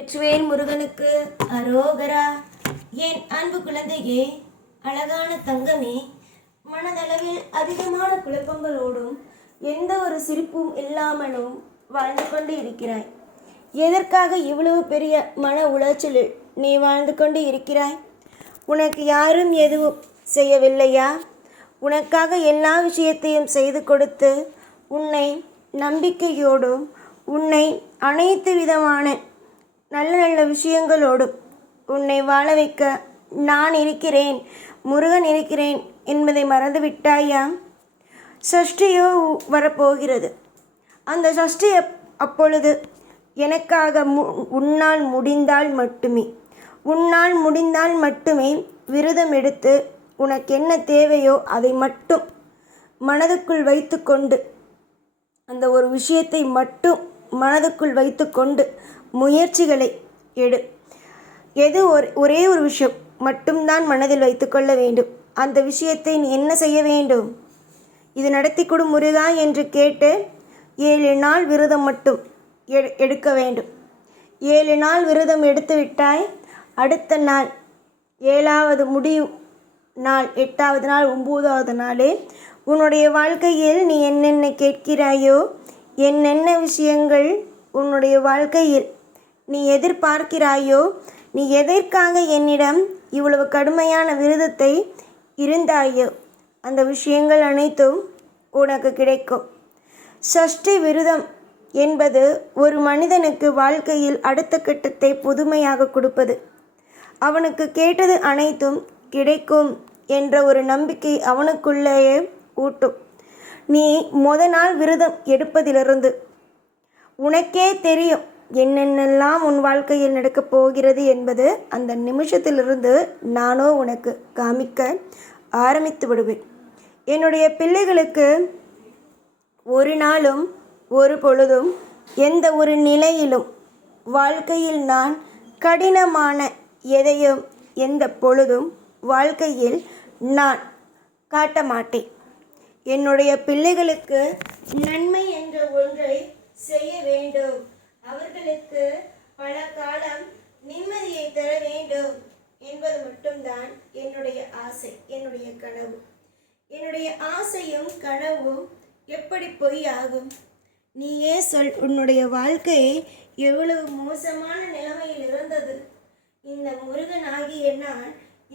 வெற்றிவேல் முருகனுக்கு அரோகரா. என் அன்பு குழந்தையே, அழகான தங்கமே, மனதளவில் அதிகமான குழப்பங்களோடும் எந்த ஒரு சிரிப்பும் இல்லாமலும் வாழ்ந்து கொண்டு இருக்கிறாய். எதற்காக இவ்வளவு பெரிய மன உளைச்சலில் நீ வாழ்ந்து கொண்டு இருக்கிறாய்? உனக்கு யாரும் எதுவும் செய்யவில்லையா? உனக்காக எல்லா விஷயத்தையும் செய்து கொடுத்து உன்னை நம்பிக்கையோடும் உன்னை அனைத்து விதமான நல்ல நல்ல விஷயங்களோடு உன்னை வாழ வைக்க நான் இருக்கிறேன், முருகன் இருக்கிறேன் என்பதை மறந்துவிட்டாயா? சஷ்டியோ வரப்போகிறது. அந்த சஷ்டி அப்பொழுது எனக்காக உன்னால் முடிந்தால் மட்டுமே விரதம் எடுத்து உனக்கு என்ன தேவையோ அதை மட்டும் மனதுக்குள் வைத்து கொண்டு, அந்த ஒரு விஷயத்தை மட்டும் மனதுக்குள் வைத்து கொண்டு முயற்சிகளை எடு. ஒரே ஒரு விஷயம் மட்டும்தான் மனதில் வைத்து கொள்ள வேண்டும். அந்த விஷயத்தை நீ என்ன செய்ய வேண்டும்? இது நடத்தி கொடு முருகா என்று கேட்டு 7 நாள் விரதம் மட்டும் எடுக்க வேண்டும். 7 நாள் விரதம் எடுத்து விட்டாய். அடுத்த நாள் 7வது முடியும் நாள், 8வது நாள், 9வது நாளே உன்னுடைய வாழ்க்கையில் நீ என்னென்ன கேட்கிறாயோ, என்னென்ன விஷயங்கள் உன்னுடைய வாழ்க்கையில் நீ எதிர்பார்க்கிறாயோ, நீ எதற்காக என்னிடம் இவ்வளவு கடுமையான விரதத்தை இருந்தாயோ, அந்த விஷயங்கள் அனைத்தும் உனக்கு கிடைக்கும். சஷ்டி விரதம் என்பது ஒரு மனிதனுக்கு வாழ்க்கையில் அடுத்த கட்டத்தை புதுமையாக கொடுப்பது. அவனுக்கு கேட்டது அனைத்தும் கிடைக்கும் என்ற ஒரு நம்பிக்கை அவனுக்குள்ளேயே ஊட்டும். நீ நாள் விரதம் எடுப்பதிலிருந்து உனக்கே தெரியும் என்னென்னலாம் உன் வாழ்க்கையில் நடக்கப் போகிறது என்பது. அந்த நிமிஷத்திலிருந்து நானோ உனக்கு காமிக்க ஆரம்பித்து விடுவேன். என்னுடைய பிள்ளைகளுக்கு ஒரு நாளும் ஒரு பொழுதும் எந்த ஒரு நிலையிலும் வாழ்க்கையில் நான் கடினமான எதையும் எந்த பொழுதும் வாழ்க்கையில் நான் காட்ட மாட்டேன். என்னுடைய பிள்ளைகளுக்கு நன்மை என்ற ஒன்றை செய்ய வேண்டும். அவர்களுக்கு பல காலம் நிம்மதியை தர வேண்டும் என்பது மட்டும்தான் என்னுடைய ஆசை, என்னுடைய கனவு. என்னுடைய ஆசையும் கனவும் எப்படி பொய் ஆகும்? நீயே சொல். உன்னுடைய வாழ்க்கை எவ்வளவு மோசமான நிலைமையில் இருந்தது. இந்த முருகன் ஆகிய நான்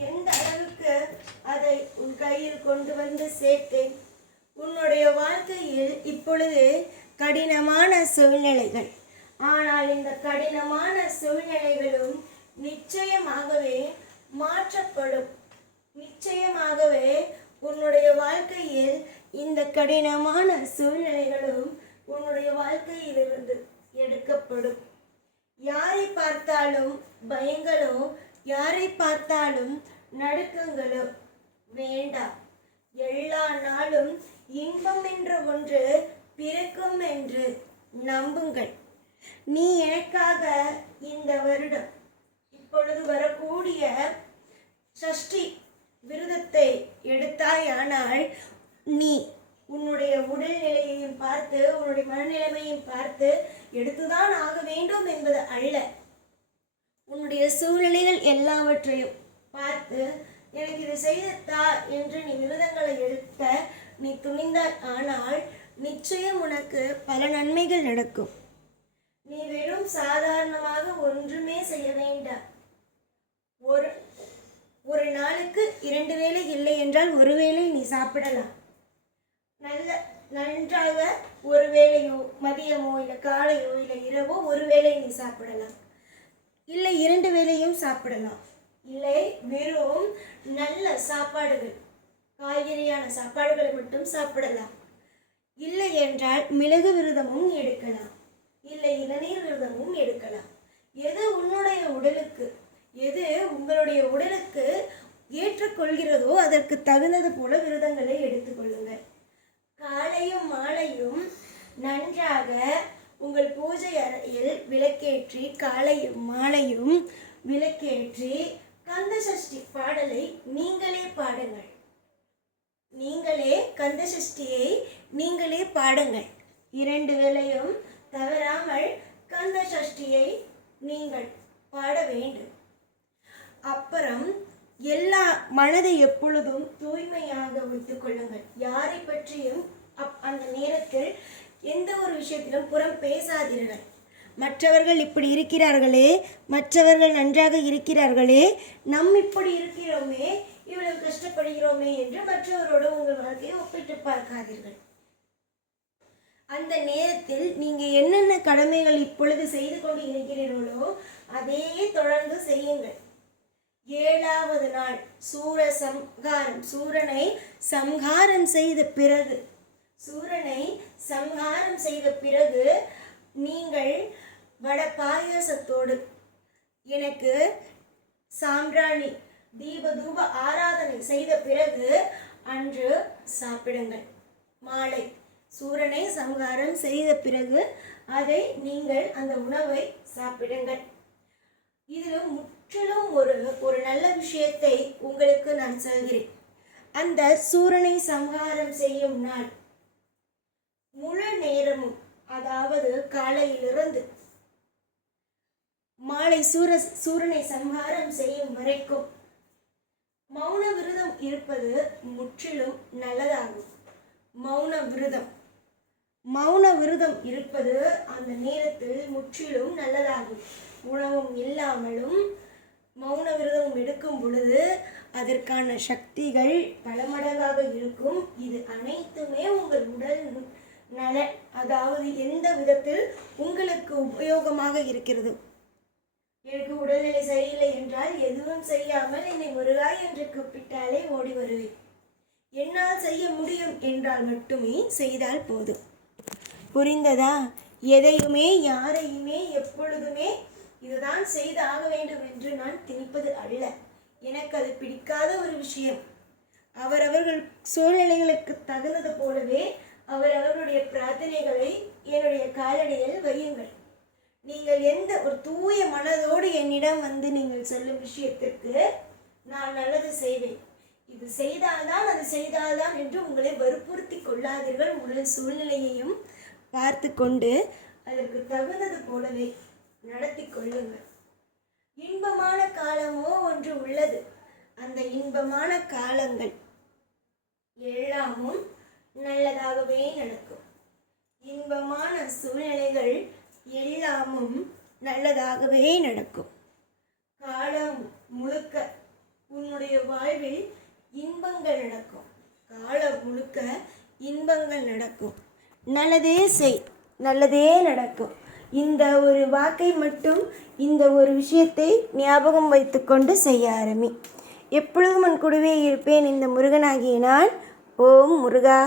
எந்த அளவுக்கு அதை உன் கையில் கொண்டு வந்து சேர்த்தேன். உன்னுடைய வாழ்க்கையில் இப்பொழுது கடினமான சூழ்நிலைகள். ஆனால் இந்த கடினமான சூழ்நிலைகளும் நிச்சயமாகவே மாற்றப்படும். நிச்சயமாகவே உன்னுடைய வாழ்க்கையில் இந்த கடினமான சூழ்நிலைகளும் உன்னுடைய வாழ்க்கையிலிருந்து எடுக்கப்படும். யாரை பார்த்தாலும் பயங்களோ, யாரை பார்த்தாலும் நடுக்கங்களோ வேண்டாம். எல்லா நாளும் இன்பம் என்ற ஒன்று பிறக்கும் என்று நம்புங்கள். நீ எனக்காக இந்த வருடம் இப்பொழுது வரக்கூடிய சஷ்டி விரதத்தை எடுத்தாயானால் நீ உன்னுடைய உடல்நிலையையும் பார்த்து, உன்னுடைய மனநிலைமையும் பார்த்து எடுத்துதான் ஆக வேண்டும் என்பது அல்ல. உன்னுடைய சூழ்நிலைகள் எல்லாவற்றையும் பார்த்து எனக்கு இது செய்தா என்று நீ விரதங்களை எடுக்க நீ துணிந்தால் ஆனால் நிச்சயம் உனக்கு பல நன்மைகள் நடக்கும். நீ வெறும் சாதாரணமாக ஒன்றுமே செய்ய வேண்டாம். ஒரு நாளுக்கு 2 வேளை இல்லை என்றால் 1 வேளை நீ சாப்பிடலாம். நன்றாக ஒரு வேளையோ, மதியமோ, இல்லை காலையோ, இல்லை இரவோ 1 வேளை நீ சாப்பிடலாம். இல்லை 2 வேளையும் சாப்பிடலாம். இல்லை வெறும் நல்ல சாப்பாடுகள், காய்கறியான சாப்பாடுகளை மட்டும் சாப்பிடலாம். இல்லை என்றால் மிளகு விரதமும் எடுக்கலாம். இல்லை இளநீர் விரதமும் எடுக்கலாம். எது உன்னுடைய உடலுக்கு, எது உங்களுடைய உடலுக்கு ஏற்றுக்கொள்கிறதோ அதற்கு தகுந்தது போல விரதங்களை எடுத்துக்கொள்ளுங்கள். காலையும் மாலையும் நன்றாக உங்கள் பூஜை அறையில் விளக்கேற்றி, காலையும் மாலையும் விளக்கேற்றி கந்த சஷ்டி பாடலை நீங்களே பாடுங்கள். நீங்களே கந்த சஷ்டியை பாடுங்கள். 2 வேளையும் தவறாமல் கந்த சஷ்டியை நீங்கள் பாட வேண்டும். அப்புறம் எல்லா மனதை எப்பொழுதும் தூய்மையாக வைத்துக் கொள்ளுங்கள். யாரை பற்றியும் அந்த நேரத்தில் எந்த ஒரு விஷயத்திலும் புறம் பேசாதீர்கள். மற்றவர்கள் இப்படி இருக்கிறார்களே, மற்றவர்கள் நன்றாக இருக்கிறார்களே, இப்படி இருக்கிறோமே, இவ்வளவு கஷ்டப்படுகிறோமே என்று மற்றவரோடு உங்கள் வாழ்க்கையை ஒப்பிட்டு பார்க்காதீர்கள். அந்த நேரத்தில் நீங்கள் என்னென்ன கடமைகள் இப்பொழுது செய்து கொண்டு இருக்கிறீர்களோ அதையே தொடர்ந்து செய்யுங்கள். 7வது நாள் சூரனை சம்ஹாரம் செய்த பிறகு நீங்கள் வட பாயாசத்தோடு எனக்கு சாம்பிராணி தீபதூப ஆராதனை செய்த பிறகு அன்று சாப்பிடுங்கள். மாலை சூரனை சம்ஹாரம் செய்த பிறகு அதை நீங்கள் அந்த உணவை சாப்பிடுங்கள். இதில் முற்றிலும் ஒரு நல்ல விஷயத்தை உங்களுக்கு நான் சொல்கிறேன். அந்த சூரனை சம்ஹாரம் செய்யும் நாள் முழு நேரமும், அதாவது காலையிலிருந்து மாலை சூரனை சம்ஹாரம் செய்யும் வரைக்கும் மௌன விரதம் இருப்பது முற்றிலும் நல்லதாகும். மௌன விரதம் இருப்பது அந்த நேரத்தில் முற்றிலும் நல்லதாகும். உணவும் இல்லாமலும் மௌன விரதம் எடுக்கும் பொழுது அதற்கான சக்திகள் பல மடங்காக இருக்கும். இது அனைத்துமே உங்கள் உடல் நல, அதாவது எந்த விதத்தில் உங்களுக்கு உபயோகமாக இருக்கிறது. எனக்கு உடல்நிலை சரியில்லை என்றால் எதுவும் செய்யாமல் என்னை முருகா என்று கூப்பிட்டாலே ஓடி வருவேன். என்னால் செய்ய முடியும் என்றால் மட்டுமே செய்தால் போதும். புரிந்ததா? எதையுமே யாரையுமே எப்பொழுதுமே இதுதான் செய்து ஆக வேண்டும் என்று நான் திணிப்பது அல்ல. எனக்கு அது பிடிக்காத ஒரு விஷயம். அவரவர்கள் சூழ்நிலைகளுக்கு தகுந்தது போலவே அவரவர்களுடைய பிரார்த்தனைகளை என்னுடைய காலடியில் வையுங்கள். நீங்கள் எந்த ஒரு தூய மனதோடு என்னிடம் வந்து நீங்கள் சொல்லும் விஷயத்திற்கு நான் நல்லது செய்வேன், இது செய்தால்தான் அது செய்தால்தான் என்று உங்களை வற்புறுத்தி கொள்ளாதீர்கள். உங்களுடைய சூழ்நிலையையும் பார்த்து கொண்டு அதற்கு தகுந்தது போலவே நடத்தி கொள்ளுங்கள். இன்பமான காலமோ ஒன்று உள்ளது. அந்த இன்பமான காலங்கள் எல்லாமும் நல்லதாகவே நடக்கும். இன்பமான சூழ்நிலைகள் எல்லாமும் நல்லதாகவே நடக்கும். காலம் முழுக்க உன்னுடைய வாழ்வில் இன்பங்கள் நடக்கும். காலம் முழுக்க இன்பங்கள் நடக்கும். நல்லதே செய், நல்லதே நடக்கும். இந்த ஒரு வாக்கை மட்டும், இந்த ஒரு விஷயத்தை ஞாபகம் வைத்துக்கொண்டு செய்ய ஆரம்பி. எப்பொழுதும் உன் கூடவே இருப்பேன் இந்த முருகனாகிய நான். ஓம் முருகா.